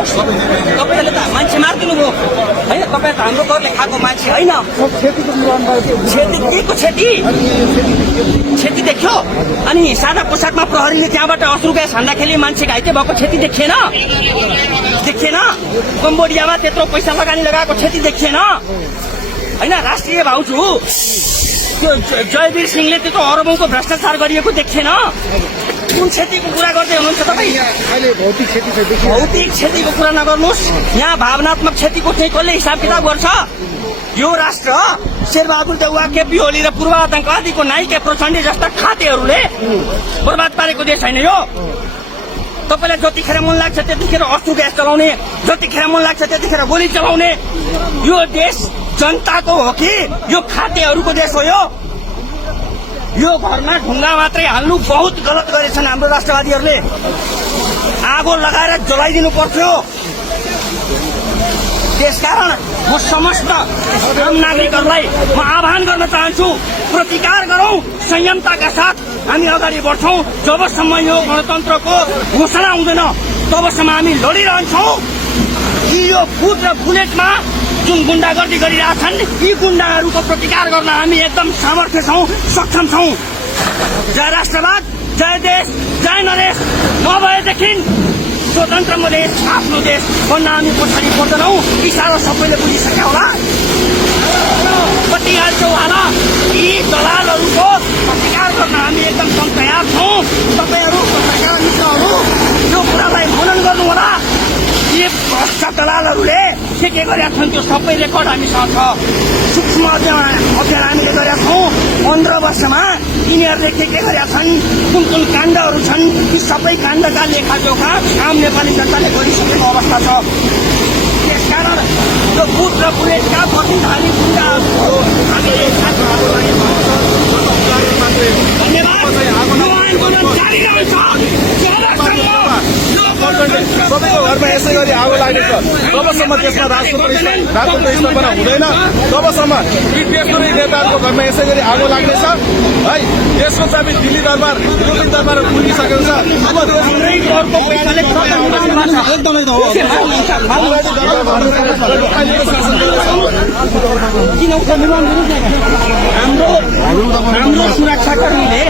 देखाओस्। तपाईँहरूले त मान्छे मारिदिनु भयो होइन, तपाईँ त हाम्रो घरले खाएको मान्छे होइन। क्षति के को क्षति क्षति देख्यो? अनि सादा पोसाकमा प्रहरीले त्यहाँबाट अश्रु ग्यास हान्दाखेरि मान्छे घाइते भएको क्षति देखिएन? देखिएन? कम्बोडियामा त्यत्रो पैसा लगानी लगाएको क्षति देखिएन होइन? राष्ट्रिय भाउजू त्यो जयवीर सिंहले त्यत्रो अरबौंको भ्रष्टाचार गरिएको देखिएन? कुन क्षतिको कुरा गर्दै हुनुहुन्छ तपाईँ? भौतिक क्षतिको कुरा नगर्नुहोस्। यहाँ भावनात्मक क्षतिको चाहिँ कसले हिसाब किताब गर्छ? यो राष्ट्र शेरबहादुर देउवा, केपी ओली र पूर्व आतंकवादीको नाइके प्रचण्डे जस्ता खातेहरूले बर्बाद पारेको देश होइन यो। तपाईँलाई जतिखेर मन लाग्छ त्यतिखेर अश्रु ग्यास चलाउने, जतिखेर मन लाग्छ त्यतिखेर गोली चलाउने। यो देश जनताको हो कि यो खातेहरूको देश हो? यो घरमा ढुङ्गा मात्रै हाल्नु बहुत गलत गरेछन् हाम्रो राष्ट्रवादीहरूले। आगो लगाएर जलाइदिनु पर्थ्यो। त्यसकारण म समस्त आम नागरिकहरूलाई म आह्वान गर्न चाहन्छु, प्रतिकार गरौं, संयमताका साथ हामी अगाडि बढ्छौं। जबसम्म यो गणतन्त्रको घोषणा हुँदैन तबसम्म हामी लडिरहन्छौं। यो बुट र बुलेटमा जुन गुण्डागर्दी गरिरहेछन् यी गुण्डाहरूको प्रतिकार गर्न हामी एकदम सामर्थ्य छौं, सक्षम छौं। जय राष्ट्रवाद, जय देश, जय नरेश। नभएदेखि स्वतन्त्र मधेस, आफ्नो देश भन्न हामी पछाडि पर्दैनौं। इसारा सबैले बुझिसक्यो होला। कति हाल्छौ होला? यी दलालहरूको प्रतिकार गर्न हामी एकदम तयार छौं। तपाईँहरू पत्रकार मित्रहरू यो कुरालाई मनन गर्नु होला। यी भ्रष्ट दलालहरूले के गरेका छन् त्यो सबै रेकर्ड हामीसँग छ। सूक्ष्म अध्ययन हामीले गरेका छौं। 15 वर्षमा यिनीहरूले के गरेका छन्, कुन कुन काण्डहरू छन्, ती सबै काण्डका लेखाजोखा आम नेपाली जनताले गरिसकेको अवस्था छ। त्यसकारण यो बुट र बुलेटका प्रतिधानी गुण्डाहरूको हामीले सबैको घरमा यसै गरी आगो लाग्नेछ। जबसम्म त्यसमा राजतन्त्र स्थापना हुँदैन तबसम्म यी देशको नेताहरूको घरमा यसै गरी आगो लाग्नेछ है। देशको चाहिँ दिल्ली दरबार, दिल्ली दरबार पुगिसकेको छ। हाम्रो सुरक्षाकर्मीले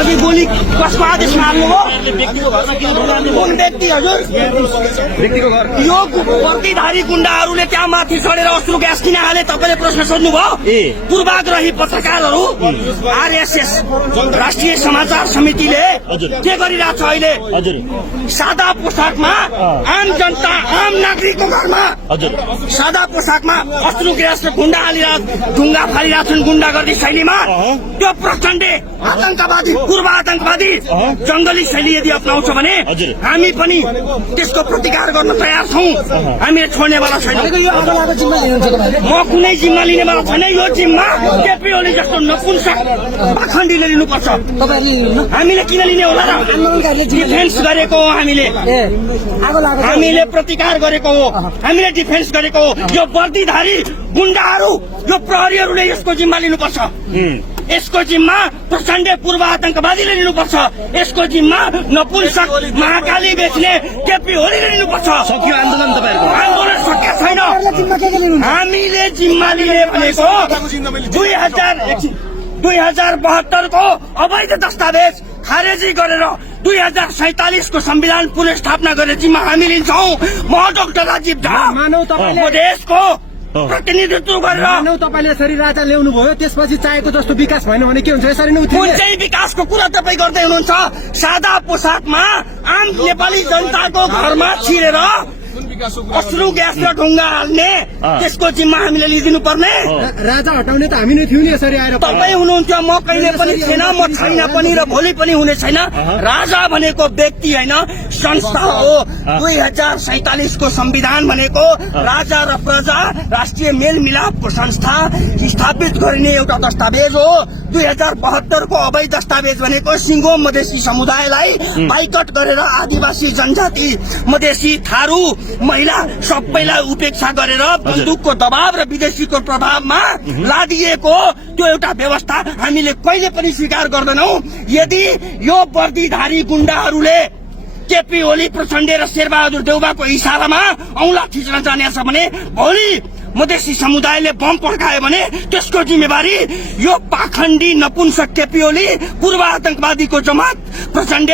अघि गोली कसको आदेशमा हाल्नुभयो? कुन व्यक्ति हजुर? यो वर्दीधारी गुण्डाहरूले त्यहाँ माथि चढेर अश्रु ग्यास किन हाले? तपाईँले प्रश्न सोध्नुभयो। पूर्वाग्रही पत्रकारहरू, आरएसएस राष्ट्रिय समाचार समितिले के गरिरहेछ अहिले? सादा पोसाकमा आम जनता, आम नागरिकको घरमा सादा पोसाकमा अश्रु ग्यास र गुण्डा हालिरहेछ, ढुङ्गा फालिरहेछन् गुण्डागर्दी शैलीमा। त्यो प्रचण्डे आतंकवादी, पूर्व आतंकवादी जंगली शैली यदि अपनाउँछ भने हामी पनि त्यसको प्रतिकार गर्न तयार छौं। हामीले छोड्नेवाला छैनौं। म कुनै जिम्मा लिनेवाला छैन। यो जिम्मा केपी ओली जस्तो नपुंसक पाखण्डीले लिनुपर्छ। हामीले किन लिने होला र? डिफेन्स गरेको हो हामीले प्रतिकार गरेको हो, हामीले डिफेन्स गरेको हो। यो वर्दीधारी गुण्डाहरू, यो प्रहरीहरूले यसको जिम्मा लिनुपर्छ। यसको जिम्मा प्रचण्डे पूर्व आतंकवादीले लिनुपर्छ। यसको जिम्मा नपुंसक महाकाली बेच्ने केपी ओलीले लिनुपर्छ। सक्यो आन्दोलन तपाईँहरूको? आन्दोलन सकिएको छैन। हामीले जिम्मा लिने भनेको 2072 को अवैध दस्तावेज खारेजी गरेर 2047 को संविधान पुनर्स्थापना गरेर जिम्मा हामी लिन्छौं। म डाक्टर राजीव झा देशको प्रतिनिधित्व गरेर तपाईँले यसरी राजा ल्याउनु भयो, त्यसपछि चाहेको जस्तो विकास भएन भने के हुन्छ? यसरी नै कुन चाहिँ विकासको कुरा तपाईँ गर्दै हुनुहुन्छ? सादा पोसाकमा आम नेपाली जनताको घरमा छिरेर अश्रु ग्यास र ढुङ्गा हाल्ने त्यसको जिम्मा हामीले लिइदिनु पर्ने? राजा हटाउने त हामी नै थियौँ नि यसरी आएर। तपाईँ हुनुहुन्थ्यो, म कहिले पनि थिएन, म छैन पनि र भोलि पनि हुने छैन। राजा भनेको व्यक्ति होइन, संस्था हो। 2047 को संविधान भनेको राजा र प्रजा, राष्ट्रिय मेलमिलापको संस्था स्थापित गरिने एउटा दस्तावेज हो। 2072 को अवैध दस्तावेज भनेको सिंगो मधेसी समुदायलाई बाइकट गरेर आदिवासी जनजाति, मधेसी, थारू, महिला सबैलाई उपेक्षा गरेर बन्दुकको दबाव र विदेशीको प्रभावमा लादिएको त्यो एउटा व्यवस्था हामीले कहिले पनि स्वीकार गर्दैनौं। यदि यो वर्दीधारी गुण्डाहरूले केपी ओली प्रचण्ड र शेरबहादुर देउवाको इसारामा औँला थिच्न जानेछ भने भोलि मधेसी समुदायले बम पड्कायो भने त्यसको जिम्मेवारी यो पाखण्डी नपुंसक केपी ओली पूर्व आतंकवादीको जमात प्रचण्ड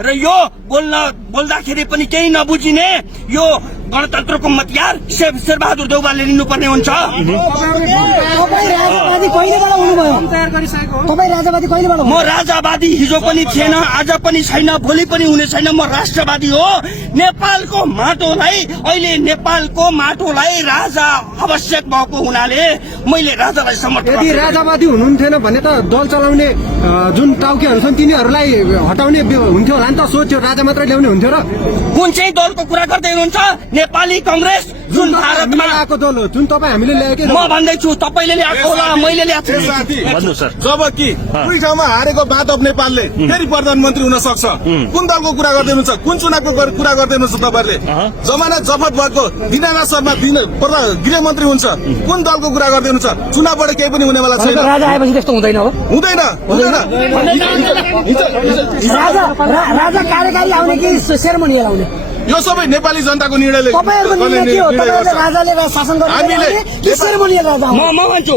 र यो बोल्दाखेरि पनि केही नबुझिने यो गणतन्त्रको मतियार शेरबहादुर देउवाले लिनुपर्ने हुन्छ। म राजावादी हिजो पनि थिएन, आज पनि छैन, भोलि पनि हुने छैन। म राष्ट्रवादी हो। नेपालको माटोलाई राजा आवश्यक भएको हुनाले मैले राजालाई समर्थन। यदि राजावादी हुनुहुन्थेन भने त दल चलाउने जुन टाउकेहरू छन् तिनीहरूलाई हटाउने हुन्थ्यो होला नि त। सोच्यो राजा मात्रै ल्याउने हुन्थ्यो र कुन चाहिँ दलको कुरा गर्दै हुनुहुन्छ? नेपाली कांग्रेस जुन भारतमा आएको दल हो, जुन तपाईँ हामीले ल्याएकै। म भन्दैछु तपाईँले ल्याएको होला, मैले ल्याएको छु। जबकि कुनै ठाउँमा हारेको बाद अफ नेपालले फेरि प्रधानमन्त्री हुन सक्छ। कुन दलको कुरा गर्दै हुनुहुन्छ? कुन चुनावको कुरा गर्दै हुनुहुन्छ तपाईँहरूले? जमानत जफत भएको दिनानाथ शर्मा गृहमन्त्री हुन्छ। कुन दलको कुरा गर्दै हुनुहुन्छ? चुनावबाट केही पनि हुनेवाला छैन। राजा आएपछि त्यस्तो हुँदैन हो? हुँदैन। राजा कार्यकारी आउने कि सेरेमोनियल आउने? यो सबै नेपाली जनताको निर्णयले राजाले शासन म भन्छु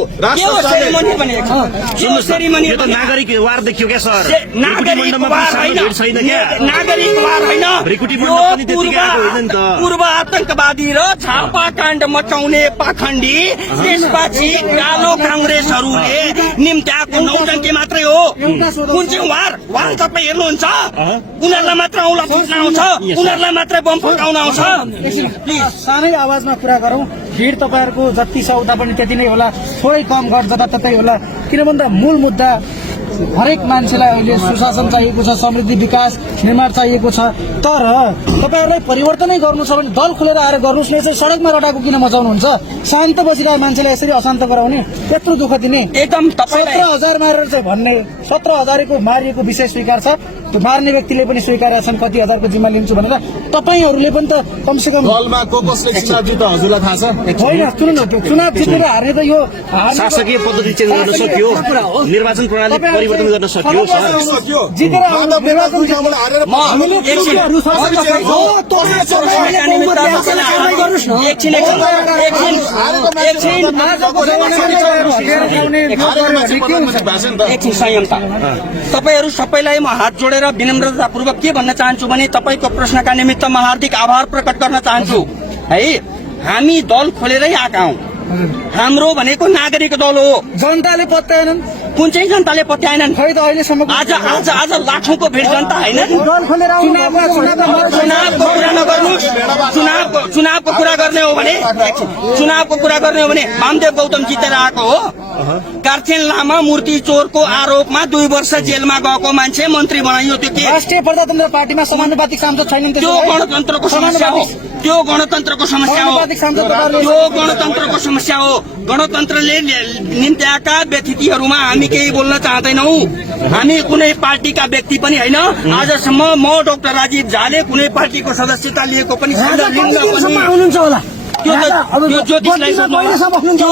नागरिक वार देखियो क्या सर? नागरिक वार होइन। पूर्व आतंकवादी र छापाकाण्ड मचाउने पाखण्डी त्यसपछि कालो कांग्रेसहरूले निम्त्याएको नौटङ्की मात्रै हो। कुन चाहिँ वार तपाईँ हेर्नुहुन्छ? उनीहरूलाई मात्र औँला थिच्न आउँछ, उनीहरूलाई मात्र बम फर्काउन आउँछ। सानै आवाजमा कुरा गरौँ। भिड तपाईँहरूको जति छ उता पनि त्यति नै होला, थोरै कम घर जताततै होला। किन भन्दा मूल मुद्दा हरेक मान्छेलाई अहिले सुशासन चाहिएको छ, समृद्धि विकास निर्माण चाहिएको छ। तर तपाईँहरूलाई परिवर्तनै गर्नु छ भने दल खोलेर आएर गर्नुहोस् न। यसरी सडकमा रटाएको किन मचाउनुहुन्छ? शान्त बसिरहेको मान्छेलाई यसरी अशान्त गराउने, त्यत्रो दुःख दिने। एकदम 17,000 मारेर चाहिँ भन्ने 17,000 मारिएको विषय स्वीकार छ। त्यो मार्ने व्यक्तिले पनि स्वीकारेका छन् कति हजारको जिम्मा लिन्छु भनेर। तपाईँहरूले पनि त कमसेकम दलमा कसले चुनाव जित्छ हजुरलाई थाहा छ? होइन, सुन्नु न, चुनाव जितेर हार्ने त यो शासकीय पद्धति चेन्ज गर्न सक्यो, निर्वाचन प्रणाली परिवर्तन गर्न सक्यो। जितेर संयमता। तपाईँहरू सबैलाई म हात जोडेर विनम्रतापूर्वक के भन्न चाहन्छु भने तपाईँको प्रश्नका निमित्त म हार्दिक आभार प्रकट गर्न चाहन्छु है। हामी दल खोलेरै आएका हौं। हाम्रो भनेको नागरिक दल हो। जनताले पत्याएनन्। कुन चाहिँ जनताले पत्याएनन्? खै त अहिलेसम्म आज लाखौंको भिड जनता होइन। दल खोलेर चुनावको कुरा नगर्नुहोस्। चुनावको कुरा गर्ने हो भने वामदेव गौतम जितेर आएको हो। कार्चेन लामा मूर्ति चोरको आरोपमा 2 वर्ष जेलमा गएको मान्छे मन्त्री बनाइयो। त्यो के राष्ट्रिय प्रजातन्त्र पार्टीमा समानुपातिक सांसद छैनन्? त्यो गणतन्त्रको समस्या हो। त्यो गणतन्त्रको समस्या हो। गणतन्त्रले निम्त्याएका व्यतिथिहरूमा हामी केही बोल्न चाहँदैनौ। हामी कुनै पार्टीका व्यक्ति पनि होइन। आजसम्म म डाक्टर राजीव झाले कुनै पार्टीको सदस्यता लिएको पनि हुनुहुन्छ होला।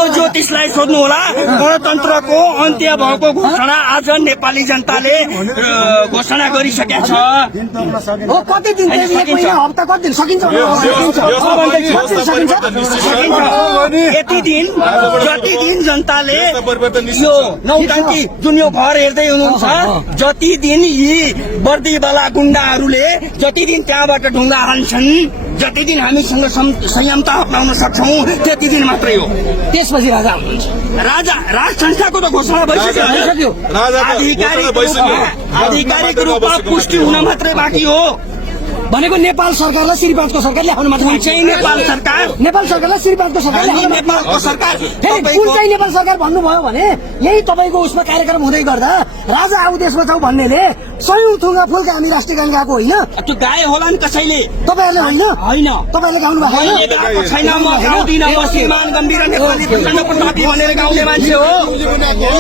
ज्योतिषलाई सोध्नु होला। गणतन्त्रको अन्त्य भएको घोषणा आज नेपाली जनताले घोषणा गरिसकेका छ। कति दिन हप्ता कति दिन सकिन्छ? जति दिन जनताले यो नौटङ्की जुन यो घर हेर्दै हुनुहुन्छ, जति दिन यी वर्दीवाला गुण्डाहरूले जति दिन त्यहाँबाट ढुङ्गा हाल्छन्, जति दिन हामीसँग संयमता अप्नाउन सक्छौं, त्यति दिन मात्रै हो। त्यसपछि राजा हुनुहुन्छ। राज संस्थाको त घोषणा भइसक्यो। आधिकारिक रूपमा पुष्टि हुन मात्रै बाँकी हो। भनेको नेपाल सरकारलाई श्रीपादको सरकार ल्याउनु मात्रै। कुन चाहिँ नेपाल सरकारलाई श्रीपादको सरकार नेपालको सरकार कुन चाहिँ नेपाल सरकार भन्नुभयो भने यही तपाईँको उसमा कार्यक्रम हुँदै गर्दा राजा आऊ देशमा छौ भन्नेले सयौं थुङ्गा फुल्का हामी राष्ट्रिय गान गाएको होइन? त्यो गाए होला नि कसैले? तपाईँहरूले होइन? तपाईँले गाउनु भएको छैन। म गाउँदिन। म श्रीमान गम्भीर नेपाली प्रचण्ड प्रतापी भनेर गाउने मान्छे हो।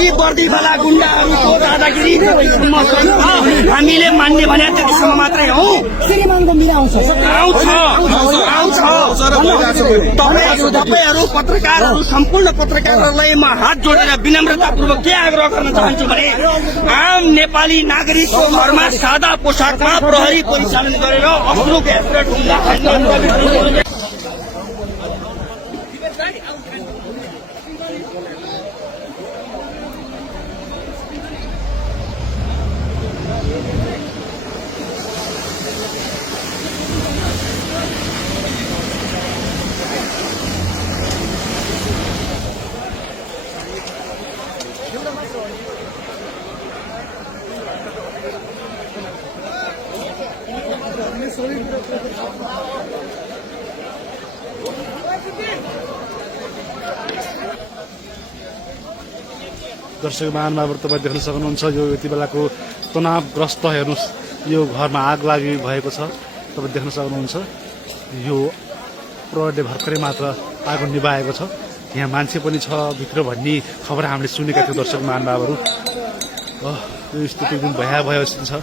यी वर्दीवाला गुण्डाहरूको दादागिरी हामीले मान्ने भने त्यतिसम्म मात्रै हो। श्रीमान गम्भीर आउँछ। तपाईँहरू पत्रकारहरू सम्पूर्ण पत्रकारहरूलाई म हात जोडेर विनम्रतापूर्वक के आग्रह गर्न चाहन्छु भने आम नेपाली नागरिकको घरमा सादा पोसाकमा प्रहरी परिचालन गरेर अग्लो ग्यासले ढुङ्गा हान्ने दर्शक महानुभावहरू तपाईँ देख्न सक्नुहुन्छ यो यति बेलाको तनावग्रस्त हेर्नुहोस् यो घरमा आग लागि भएको छ तपाईँ देख्न सक्नुहुन्छ यो प्रहरीले भर्खरै मात्र आगो निभाएको छ यहाँ मान्छे पनि छ भित्र भन्ने खबर हामीले सुनेका थियौँ दर्शक महानुभावहरू यो स्थिति एकदम भयावह स्थिति छ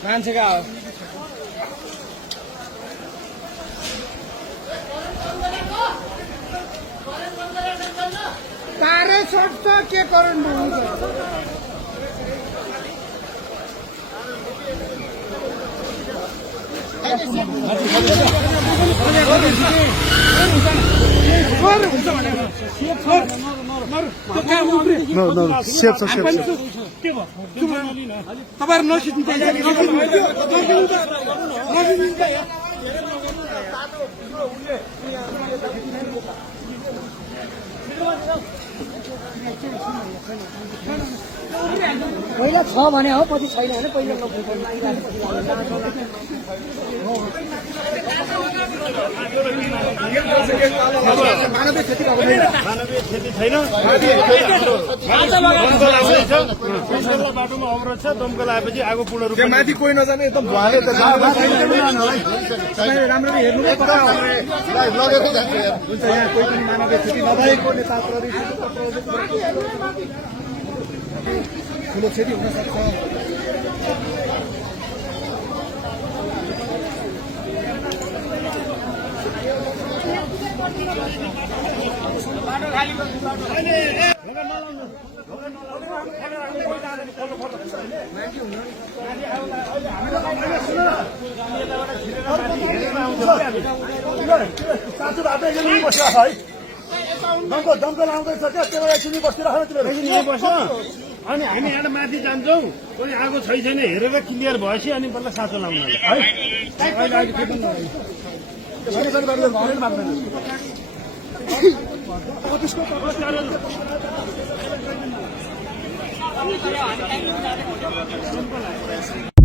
मान्छेका हो तारै छोड्छ के गर्नु पहिला छ भने हो पछि छैन भने पहिला मानवीय क्षति छैन बाटोमा अवरोध छ दमकल आएपछि आगो पूर्ण रूपमा माथि कोही नजाने एकदम भुवाले त राम्ररी हेर्नु लगेको जान्छ हुन्छ यहाँ कोही पनि मानवीय क्षति नभएको नेता ठुलो क्षति हुन सक्छ दमकल आउँदैछ क्या त्यो एकछिन बसिरहेको तिमीहरू अनि हामी यहाँ माथि जान्छौँ कोही आगो छैन हेरेर क्लियर भएपछि अनि बल्ल साँचो लाउनु है